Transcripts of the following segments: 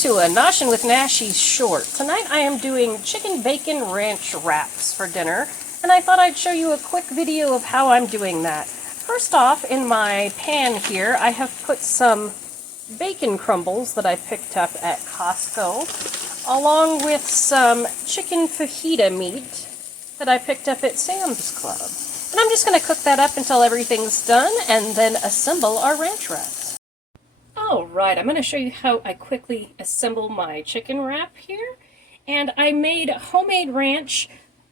to a Noshin' with Nashi short. Tonight I am doing chicken bacon ranch wraps for dinner, and I thought I'd show you a quick video of how I'm doing that. First off, in my pan here, I have put some bacon crumbles that I picked up at Costco, along with some chicken fajita meat that I picked up at Sam's Club. And I'm just going to cook that up until everything's done, and then assemble our ranch wraps. Alright, I'm going to show you how I quickly assemble my chicken wrap here. And I made homemade ranch.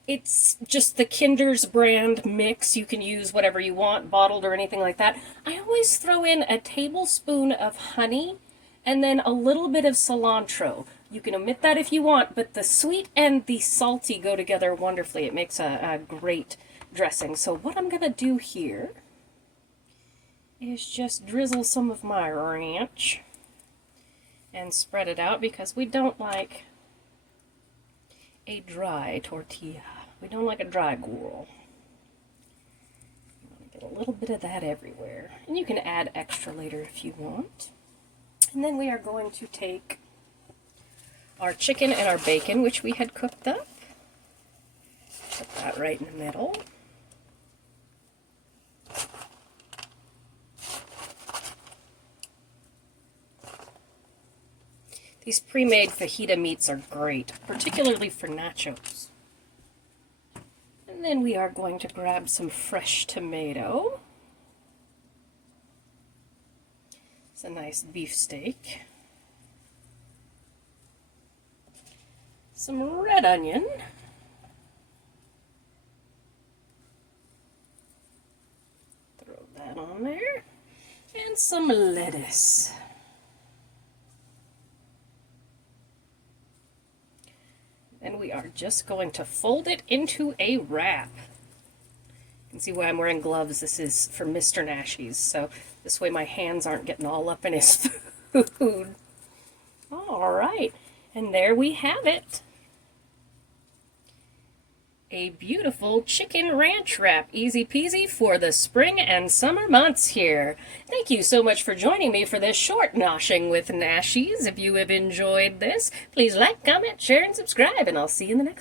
It's just the Kinder's brand mix. You can use whatever you want, bottled or anything like that. I always throw in a tablespoon of honey and then a little bit of cilantro. You can omit that if you want, but the sweet and the salty go together wonderfully. It makes a great dressing. So what I'm going to do here is just drizzle some of my ranch and spread it out, because we don't like a dry tortilla. We don't like a dry gruel. You want to get a little bit of that everywhere. And you can add extra later if you want. And then we are going to take our chicken and our bacon, which we had cooked up. Put that right in the middle. These pre-made fajita meats are great, particularly for nachos. And then we are going to grab some fresh tomato. It's a nice beef steak. Some red onion. Throw that on there. And some lettuce. And we are just going to fold it into a wrap. You can see why I'm wearing gloves. This is for Mr. Nashi's, so this way my hands aren't getting all up in his food. Alright, and there we have it. A beautiful chicken ranch wrap, easy peasy for the spring and summer months here. Thank you so much for joining me for this short Noshing with Nashies. If you have enjoyed this, please like, comment, share, and subscribe, and I'll see you in the next one.